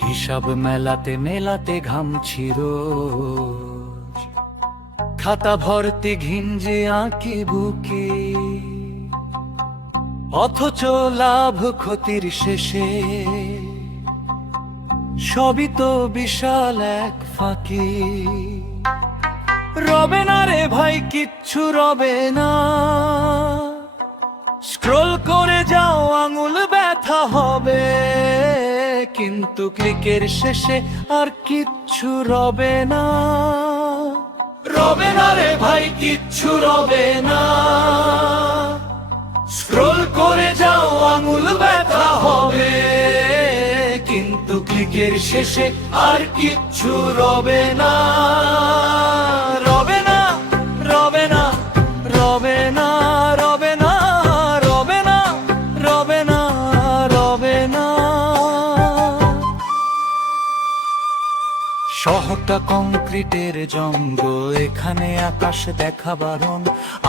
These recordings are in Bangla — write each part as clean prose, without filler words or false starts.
হিসাব মেলাতে মেলাতে ঘামছি রোজ, খাতা ভর্তি ঘিঞ্জে আঁকি বুকে, অথচ লাভ ক্ষতির শেষে সবই তো বিশাল এক ফাঁকি। রবে না রে ভাই, কিচ্ছু রবে না, স্ক্রল করে যাও আঙুল ব্যথা হবে, কিন্তু ক্লিকের শেষে আর কিচ্ছু রবে না। রবে না রে ভাই, কিচ্ছু রবে না, স্ক্রল করে যাও আঙুল ব্যথা হবে, কিন্তু ক্লিকের শেষে আর কিচ্ছু রবে না। রবে না, রবে না, রবে না, রবে না, রবে না, রবে না, রবে না। শহরটা কংক্রিটের জঙ্গল, এখানে আকাশ দেখা বারণ,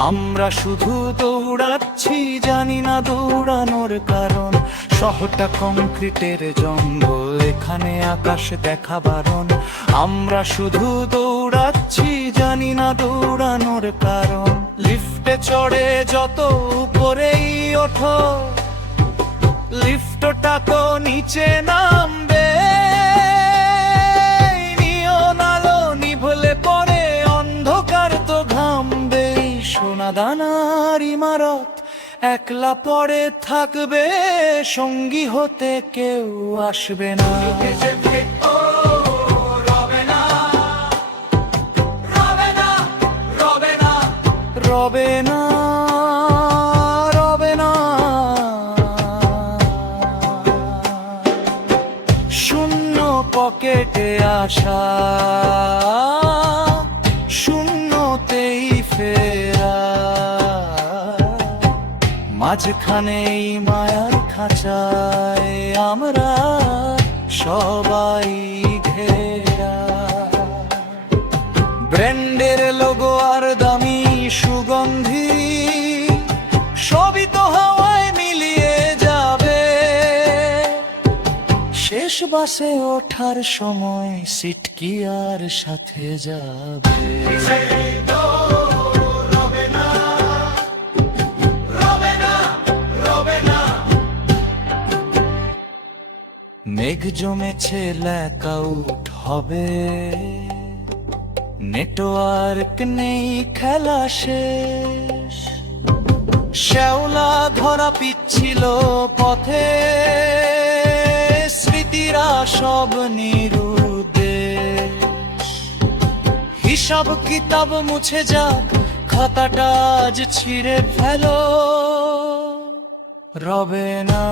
আমরা শুধু দৌড়াচ্ছি জানি না দৌড়ানোর কারণ। শহরটা কংক্রিটের জঙ্গল, এখানে আকাশ দেখা বারণ, আমরা শুধু দৌড়াচ্ছি জানি না দৌড়ানোর কারণ। লিফটে চড়ে যত উপরেই ওঠো, লিফটটা তো নিচে নামবে, সোনা দানার ইমারত একলা পড়ে থাকবে, সঙ্গী হতে কেউ আসবে না। রবে না, রবে না, রবে না, রবে না, রবে না। শূন্য পকেটে আসা, শূন্যতেই ফেরা, মাঝখানে এই মায়ার খাঁচায় আমরা সবাই ঘেরা। ব্র্যান্ডের লোগো আর দামি সুগন্ধি সবই তো হাওয়ায় মিলিয়ে যাবে, শেষ বাসে ওঠার সময় সিট কি আর সাথে যাবে। মেঘ জমেছে ব্ল্যাকআউট হবে, নেটওয়ার্ক নেই খেলা শেষ, শ্যাওলা ধরা পিচ্ছিল পথে, স্মৃতিরা সব নিরুদ্দেশ। হিসাব কিতাব মুছে যাক, খাতাটা আজ ছিঁড়ে ফেলো, রবে না।